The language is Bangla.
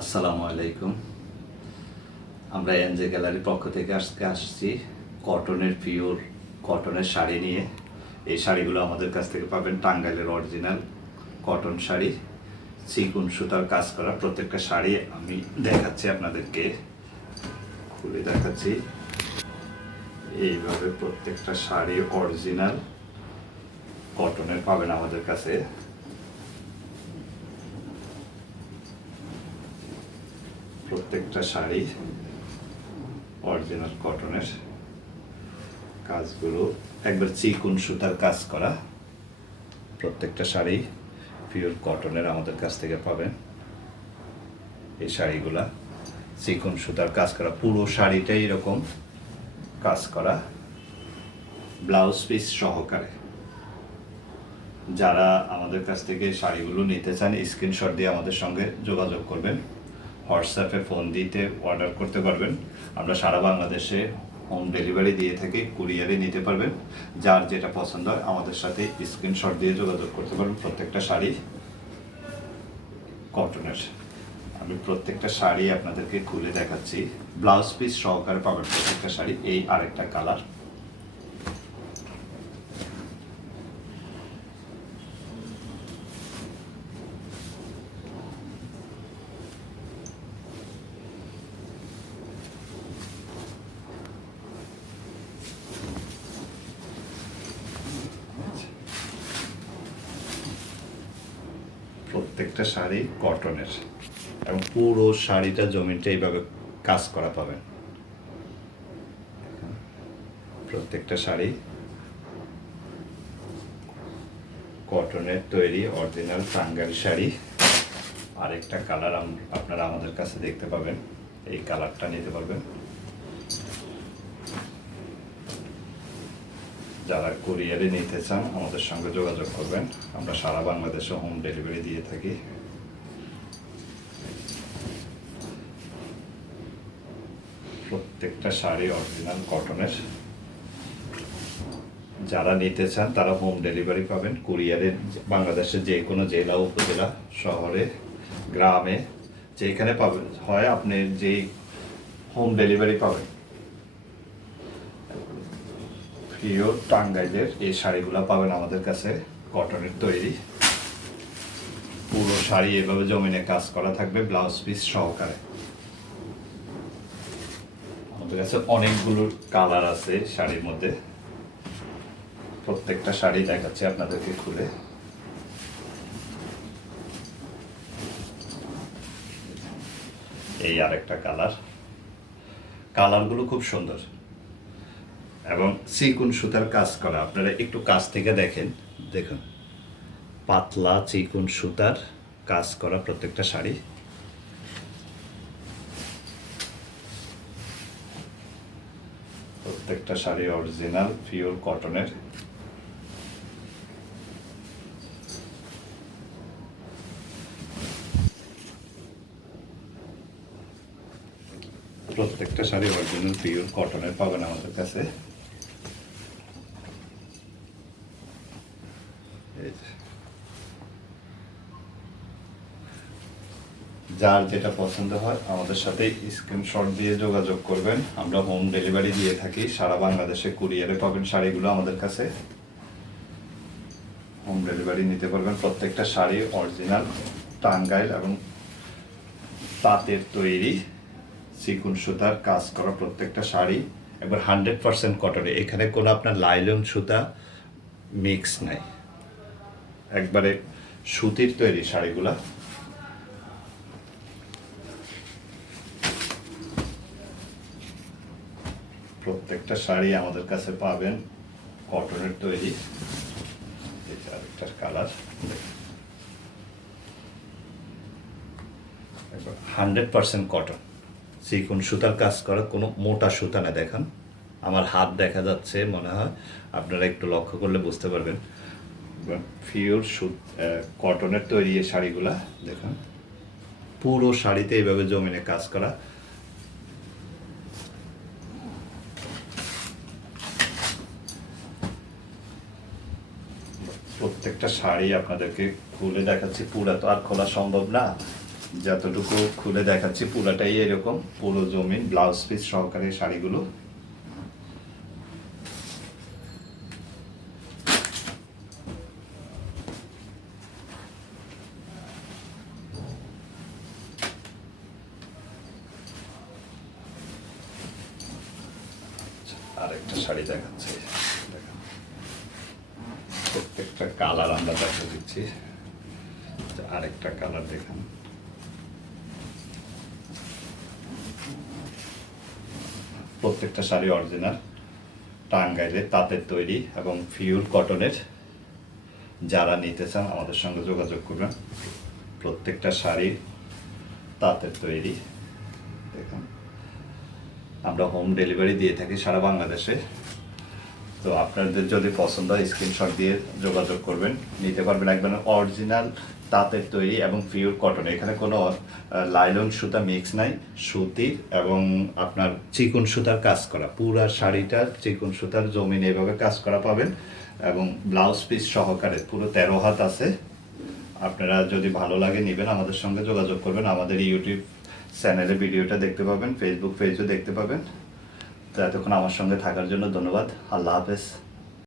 আসসালামু আলাইকুম। আমরা এনজে গ্যালারির পক্ষ থেকে আজকে আসছি পিওর কটনের শাড়ি নিয়ে। এই শাড়িগুলো আমাদের কাছ থেকে পাবেন টাঙ্গাইলের অরিজিনাল কটন শাড়ি, চিকুন সুতার কাজ করা। প্রত্যেকটা শাড়ি আমি দেখাচ্ছি, আপনাদেরকে খুলে দেখাচ্ছি। এইভাবে প্রত্যেকটা শাড়ি অরিজিনাল কটনের পাবেন আমাদের কাছে। প্রত্যেকটা শাড়ি অরিজিনাল কটনের, কাজগুলো একবার চিকুন সুতার কাজ করা। প্রত্যেকটা শাড়ি পিওর কটনের আমাদের কাছ থেকে পাবেন। এই শাড়িগুলা চিকুন সুতার কাজ করা, পুরো শাড়িটাই এরকম কাজ করা, ব্লাউজ পিস সহকারে। যারা আমাদের কাছ থেকে শাড়িগুলো নিতে চান স্ক্রিনশট দিয়ে আমাদের সঙ্গে যোগাযোগ করবেন। হোয়াটসঅ্যাপে ফোন দিতে অর্ডার করতে পারবেন। আমরা সারা বাংলাদেশে হোম ডেলিভারি দিয়ে থাকি, কুরিয়ারে নিতে পারবেন। যার যেটা পছন্দ হয় আমাদের সাথে স্ক্রিনশট দিয়ে যোগাযোগ করতে পারবেন। প্রত্যেকটা শাড়ি কটনের। আমি প্রত্যেকটা শাড়ি আপনাদেরকে খুলে দেখাচ্ছি, ব্লাউজ পিস সহকারে পাবেন প্রত্যেকটা শাড়ি। এই আরেকটা কালার, প্রত্যেকটা শাড়ি কটনের এবং পুরো শাড়িটা জমিনটা এইভাবে কাজ করা পাবেন। প্রত্যেকটা শাড়ি কটনের তৈরি অরিজিনাল টাঙ্গাইল শাড়ি। আরেকটা কালার আপনারা আমাদের কাছে দেখতে পাবেন, এই কালারটা নিতে পারবেন। যারা কুরিয়ারে নিতে চান আমাদের সঙ্গে যোগাযোগ করবেন। আমরা সারা বাংলাদেশে হোম ডেলিভারি দিয়ে থাকি। প্রত্যেকটা শাড়ি অরিজিনাল কটনের। যারা নিতে চান তারা হোম ডেলিভারি পাবেন কুরিয়ারে। বাংলাদেশের যে কোনো জেলা, উপজেলা, শহরে, গ্রামে যেখানে পাবেন হয় আপনি যেই হোম ডেলিভারি পাবেন। পিওর টাঙ্গাইলের এই শাড়িগুলো পাবেন আমাদের কাছে, কটনের তৈরি। পুরো শাড়ি এভাবে জমিনে কাজ করা থাকবে, ব্লাউজ পিস সহকারে। আমাদের কাছে অনেকগুলো কালার আছে শাড়ির মধ্যে। প্রত্যেকটা শাড়ি দেখাচ্ছি আপনাদেরকে খুলে। এই আরেকটা কালার, কালারগুলো খুব সুন্দর এবং চিকুন সুতার কাজ করা। আপনারা একটু কাছ থেকে দেখেন, দেখুন পাতলা চিকুন সুতার কাজ করা প্রত্যেকটা শাড়ি। প্রত্যেকটা শাড়ি অরিজিনাল পিওর কটনের। প্রত্যেকটা শাড়ি অরিজিনাল পিওর কটনের পাবেন আমাদের কাছে। যার যেটা পছন্দ হয় আমাদের সাথে স্ক্রিনশট দিয়ে যোগাযোগ করবেন। আমরা হোম ডেলিভারি দিয়ে থাকি, সারা বাংলাদেশে কুরিয়ারে পাবেন শাড়িগুলো আমাদের কাছে। হোম ডেলিভারি নিতে পারবেন। প্রত্যেকটা শাড়ি অরিজিনাল টাঙ্গাইল এবং তাঁতের তৈরি, চিকুন সুতার কাজ করা প্রত্যেকটা শাড়ি। একবার 100% কটনে, এখানে কোনো আপনার লাইলন সুতা মিক্স নাই, একবারে সুতির তৈরি শাড়িগুলা। প্রত্যেকটা শাড়ি আমাদের কাছে পাবেন কটনের তৈরি। আরেকটা কালার, 100% কটন, চিকুন সুতার কাজ করা, কোনো মোটা সুতা না। দেখান, আমার হাত দেখা যাচ্ছে মনে হয়, আপনারা একটু লক্ষ্য করলে বুঝতে পারবেন। পিওর কটনের তৈরি এই শাড়িগুলা দেখুন, পুরো শাড়িতে এইভাবে জমিনে কাজ করা। প্রত্যেকটা শাড়ি আপনাদেরকে খুলে দেখাচ্ছি, পুরা তো আর খোলা সম্ভব না। যতটুকু খুলে দেখাচ্ছি পুরোটাই এরকম, পুরো জমিন ব্লাউজ পিস সহকারে শাড়িগুলো। আরেকটা শাড়ি দেখাচ্ছি, দেখেন প্রত্যেকটা কালার আমরা দেখা দিচ্ছি। আরেকটা কালার দেখেন, প্রত্যেকটা শাড়ি অরিজিনাল টাঙ্গাইলে তাঁতের তৈরি এবং পিওর কটনের। যারা নিতে চান আমাদের সঙ্গে যোগাযোগ করবেন। প্রত্যেকটা শাড়ি তাঁতের তৈরি। দেখুন, আমরা হোম ডেলিভারি দিয়ে থাকি সারা বাংলাদেশে। তো আপনাদের যদি পছন্দ হয় স্ক্রিনশট দিয়ে যোগাযোগ করবেন, নিতে পারবেন। একদম অরিজিনাল তাঁতের তৈরি এবং পিওর কটন, এখানে কোনো লাইলন সুতা মিক্স নাই, সুতির এবং আপনার চিকন সুতার কাজ করা। পুরা শাড়িটা চিকন সুতার জমিন এভাবে কাজ করা পাবেন এবং ব্লাউজ পিস সহকারে পুরো 13 হাত আছে। আপনারা যদি ভালো লাগে নেবেন, আমাদের সঙ্গে যোগাযোগ করবেন। আমাদের ইউটিউব চ্যানেলে ভিডিওটা দেখতে পাবেন, ফেসবুক পেজও দেখতে পাবেন। তো এতক্ষণ আমার সঙ্গে থাকার জন্য ধন্যবাদ। আল্লাহ হাফেজ।